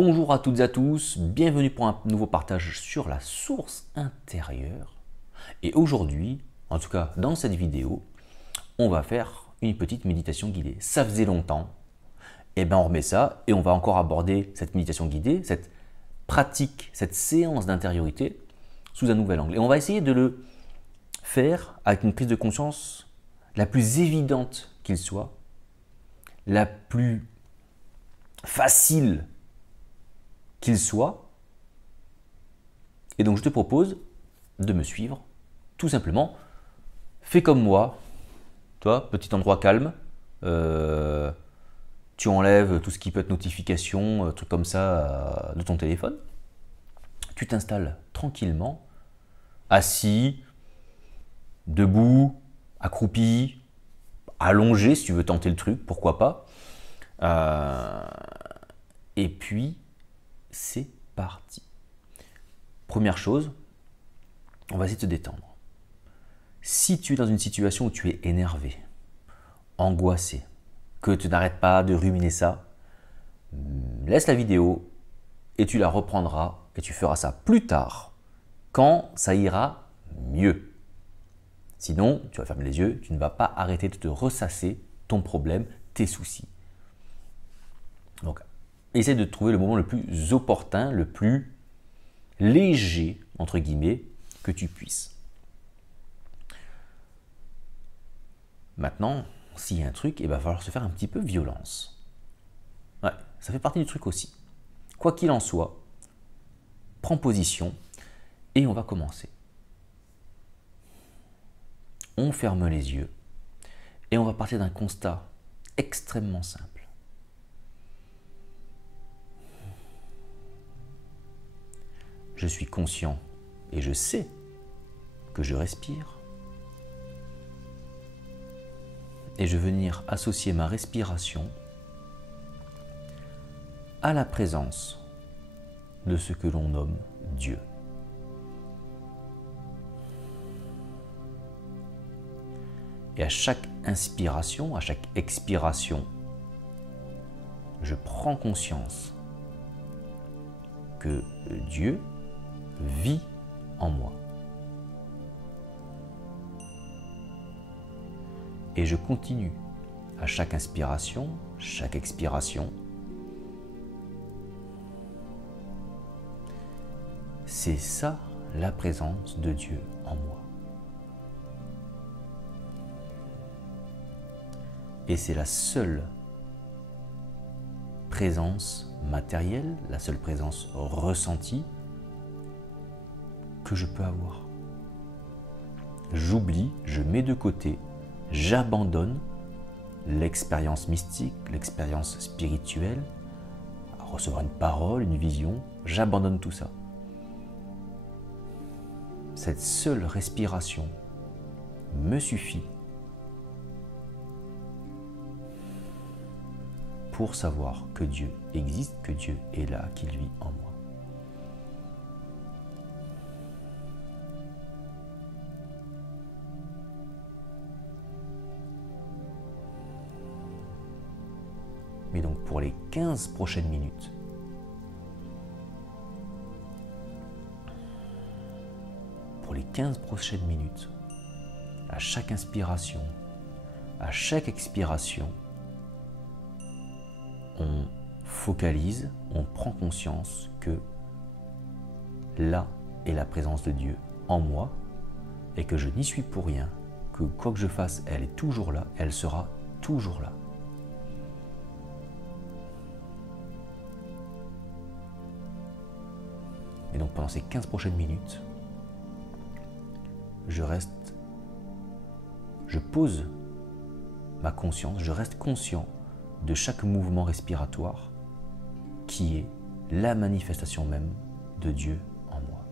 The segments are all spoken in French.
Bonjour à toutes et à tous, bienvenue pour un nouveau partage sur la source intérieure. Et aujourd'hui, en tout cas dans cette vidéo, on va faire une petite méditation guidée. Ça faisait longtemps, et bien on remet ça et on va encore aborder cette méditation guidée, cette pratique, cette séance d'intériorité sous un nouvel angle. Et on va essayer de le faire avec une prise de conscience la plus évidente qu'il soit, la plus facile qu'il soit. Et donc je te propose de me suivre, tout simplement. Fais comme moi, toi, petit endroit calme. Tu enlèves tout ce qui peut être notification, trucs comme ça de ton téléphone. Tu t'installes tranquillement, assis, debout, accroupi, allongé si tu veux tenter le truc, pourquoi pas. Et puis, c'est parti. Première chose, on va essayer de te détendre. Si tu es dans une situation où tu es énervé, angoissé, que tu n'arrêtes pas de ruminer ça, laisse la vidéo et tu la reprendras et tu feras ça plus tard quand ça ira mieux. Sinon, tu vas fermer les yeux, tu ne vas pas arrêter de te ressasser ton problème, tes soucis. Donc, essaie de trouver le moment le plus opportun, le plus léger, entre guillemets, que tu puisses. Maintenant, s'il y a un truc, il va falloir se faire un petit peu violence. Ouais, ça fait partie du truc aussi. Quoi qu'il en soit, prends position et on va commencer. On ferme les yeux et on va partir d'un constat extrêmement simple. Je suis conscient et je sais que je respire. Et je vais venir associer ma respiration à la présence de ce que l'on nomme Dieu. Et à chaque inspiration, à chaque expiration, je prends conscience que Dieu vit en moi. Et je continue à chaque inspiration, chaque expiration. C'est ça la présence de Dieu en moi. Et c'est la seule présence matérielle, la seule présence ressentie que je peux avoir. J'oublie, je mets de côté, j'abandonne l'expérience mystique, l'expérience spirituelle, à recevoir une parole, une vision, j'abandonne tout ça. Cette seule respiration me suffit pour savoir que Dieu existe, que Dieu est là, qu'il vit en moi. Mais donc pour les 15 prochaines minutes, à chaque inspiration, à chaque expiration, on focalise, on prend conscience que là est la présence de Dieu en moi et que je n'y suis pour rien, que quoi que je fasse, elle est toujours là, elle sera toujours là. Et donc pendant ces 15 prochaines minutes, je pose ma conscience, je reste conscient de chaque mouvement respiratoire qui est la manifestation même de Dieu en moi.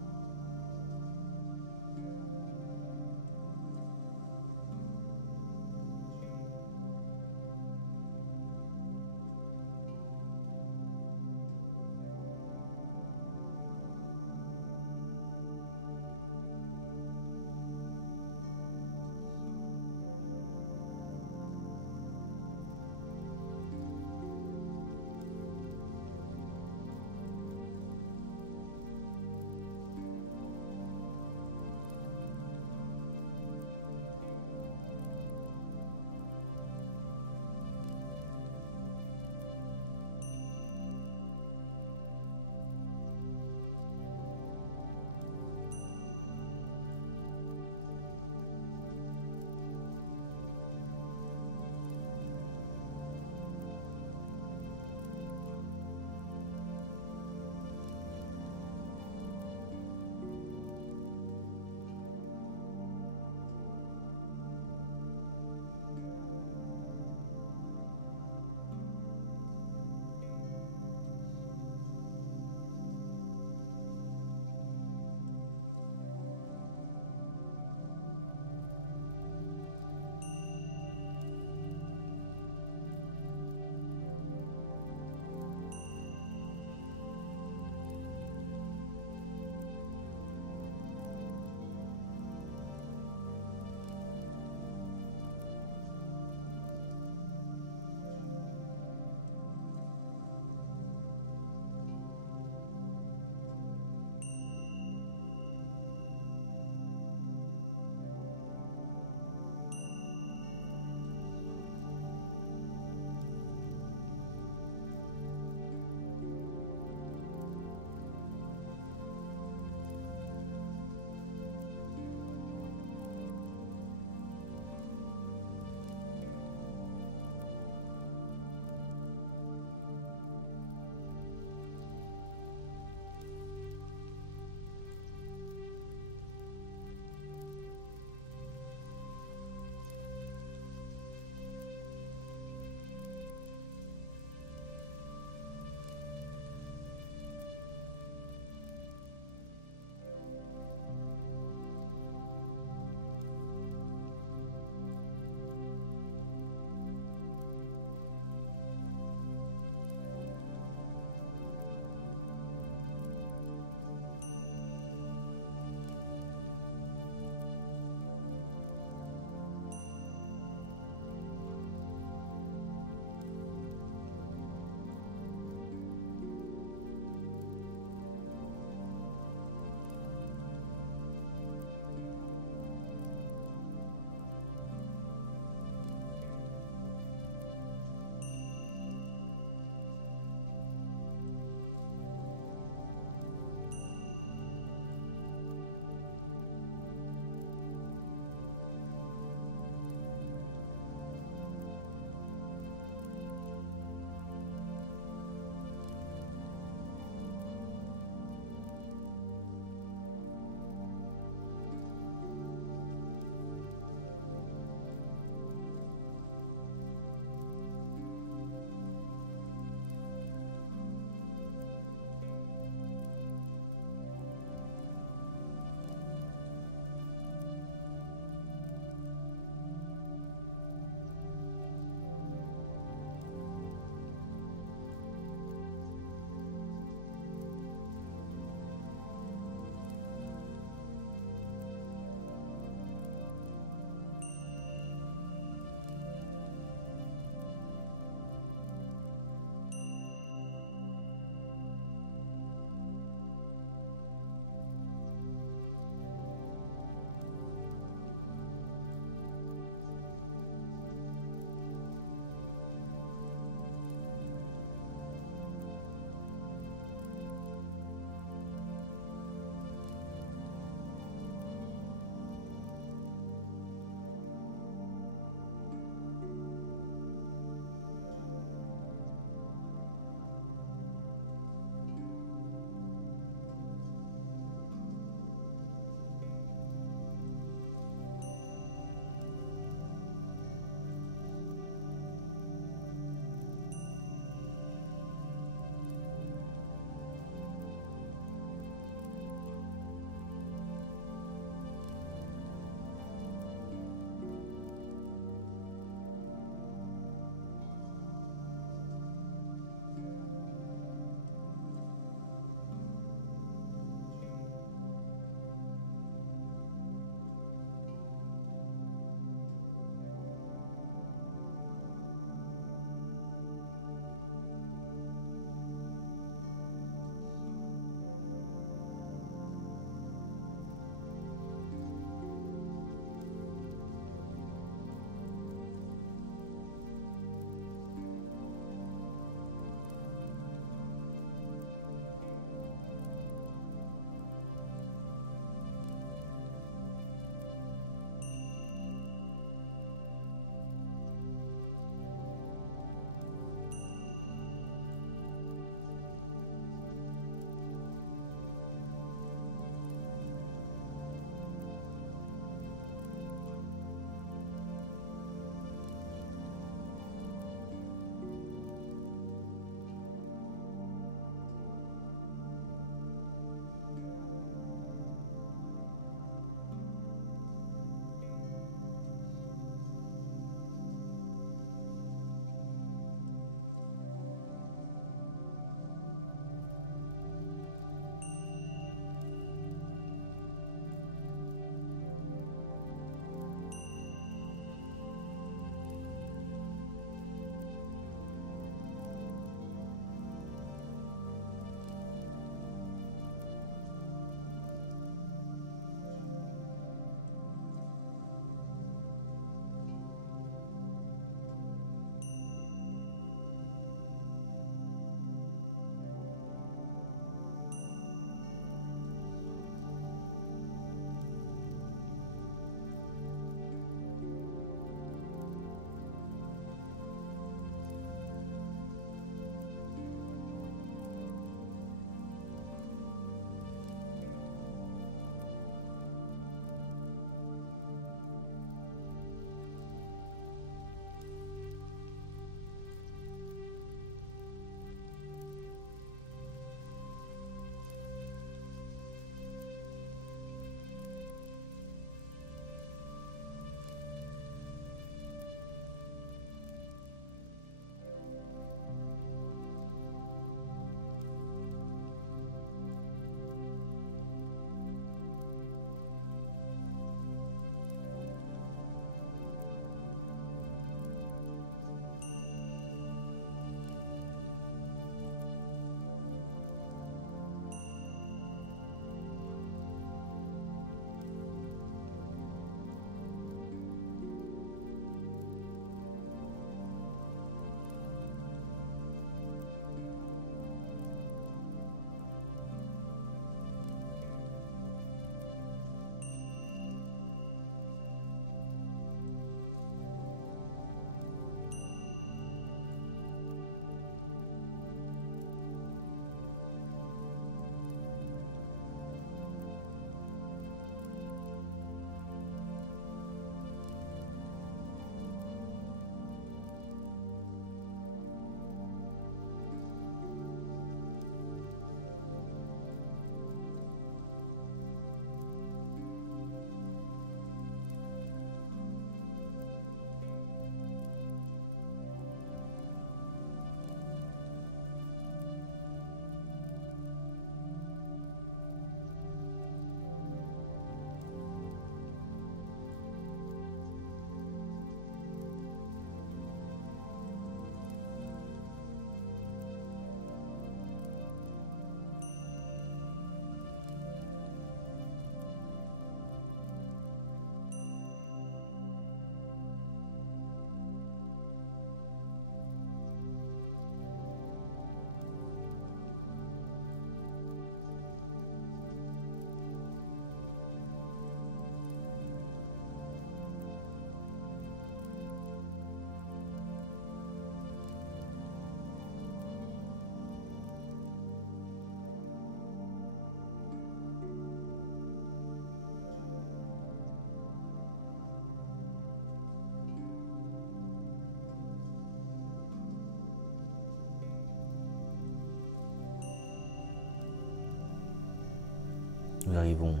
arrivons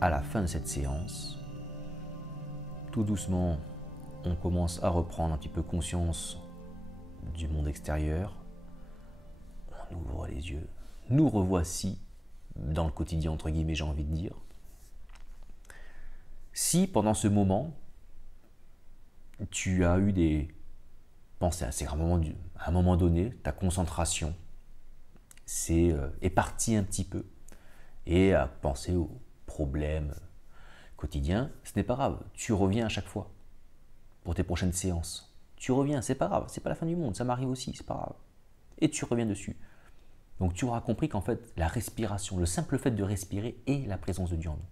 à la fin de cette séance. Tout doucement, on commence à reprendre un petit peu conscience du monde extérieur. On ouvre les yeux. Nous revoici dans le quotidien, entre guillemets, j'ai envie de dire. Si pendant ce moment, tu as eu des pensées, c'est à un moment donné, ta concentration est partie un petit peu et à penser aux problèmes quotidiens, ce n'est pas grave, tu reviens à chaque fois pour tes prochaines séances. Tu reviens, c'est pas grave, c'est pas la fin du monde, ça m'arrive aussi, c'est pas grave. Et tu reviens dessus. Donc tu auras compris qu'en fait, la respiration, le simple fait de respirer est la présence de Dieu en nous.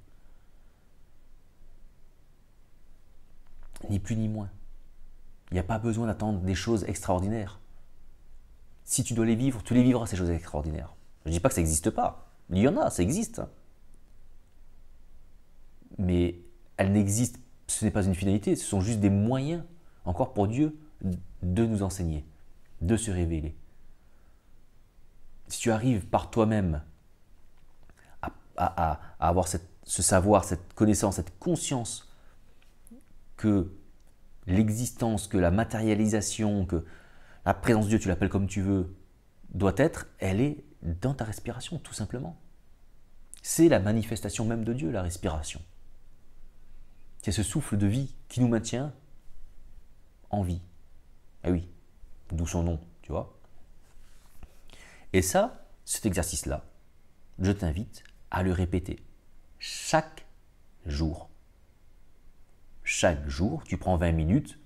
Ni plus ni moins. Il n'y a pas besoin d'attendre des choses extraordinaires. Si tu dois les vivre, tu les vivras, ces choses extraordinaires. Je ne dis pas que ça n'existe pas. Il y en a, ça existe. Mais elles n'existent, ce n'est pas une finalité, ce sont juste des moyens, encore pour Dieu, de nous enseigner, de se révéler. Si tu arrives par toi-même à avoir ce savoir, cette connaissance, cette conscience que l'existence, que la matérialisation, que la présence de Dieu, tu l'appelles comme tu veux, doit être, elle est dans ta respiration, tout simplement. C'est la manifestation même de Dieu, la respiration. C'est ce souffle de vie qui nous maintient en vie. Eh oui, d'où son nom, tu vois. Et ça, cet exercice-là, je t'invite à le répéter chaque jour. Chaque jour, tu prends 20 minutes.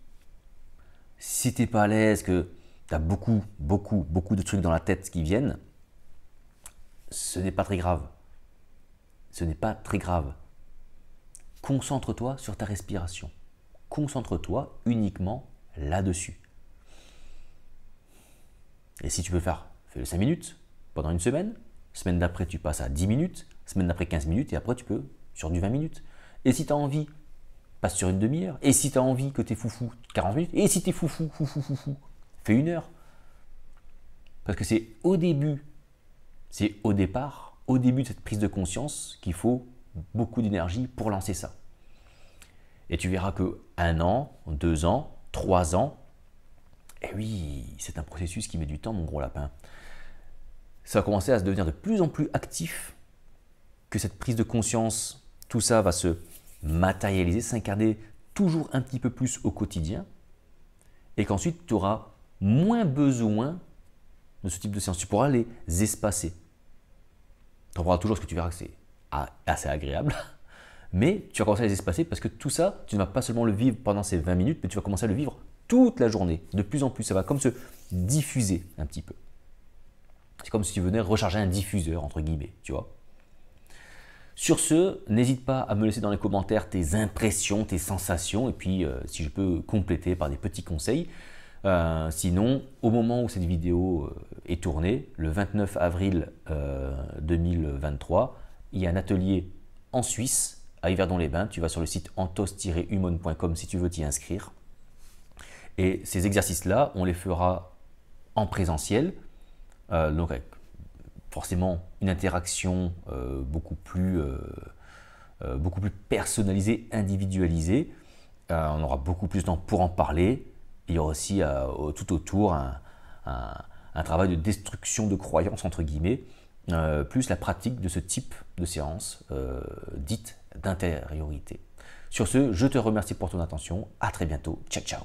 Si tu n'es pas à l'aise, que tu as beaucoup de trucs dans la tête qui viennent, ce n'est pas très grave. Ce n'est pas très grave. Concentre-toi sur ta respiration. Concentre-toi uniquement là-dessus. Et si tu peux faire, fais-le 5 minutes pendant une semaine. Semaine d'après, tu passes à 10 minutes. Semaine d'après, 15 minutes. Et après, tu peux sur du 20 minutes. Et si tu as envie, passe sur une demi-heure. Et si tu as envie que tu es foufou, 40 minutes. Et si tu es foufou, fais 1 heure. Parce que c'est au début, c'est au départ, au début de cette prise de conscience qu'il faut beaucoup d'énergie pour lancer ça. Et tu verras que 1 an, 2 ans, 3 ans, et oui, c'est un processus qui met du temps, mon gros lapin. Ça va commencer à se devenir de plus en plus actif, que cette prise de conscience, tout ça va se matérialiser, s'incarner toujours un petit peu plus au quotidien, et qu'ensuite tu auras moins besoin de ce type de séance. Tu pourras les espacer. Tu en parleras toujours parce que tu verras que c'est assez agréable, mais tu vas commencer à les espacer parce que tout ça, tu ne vas pas seulement le vivre pendant ces 20 minutes, mais tu vas commencer à le vivre toute la journée, de plus en plus. Ça va comme se diffuser un petit peu. C'est comme si tu venais recharger un diffuseur, entre guillemets, tu vois. Sur ce, n'hésite pas à me laisser dans les commentaires tes impressions, tes sensations, et puis si je peux compléter par des petits conseils. Sinon, au moment où cette vidéo est tournée, le 29 avril 2023, il y a un atelier en Suisse, à Yverdon-les-Bains. Tu vas sur le site antos-humone.com si tu veux t'y inscrire. Et ces exercices-là, on les fera en présentiel, donc avec forcément une interaction beaucoup plus personnalisée, individualisée. On aura beaucoup plus de temps pour en parler. Il y aura aussi tout autour un travail de destruction de croyances, entre guillemets, plus la pratique de ce type de séance dite d'intériorité. Sur ce, je te remercie pour ton attention. À très bientôt. Ciao, ciao.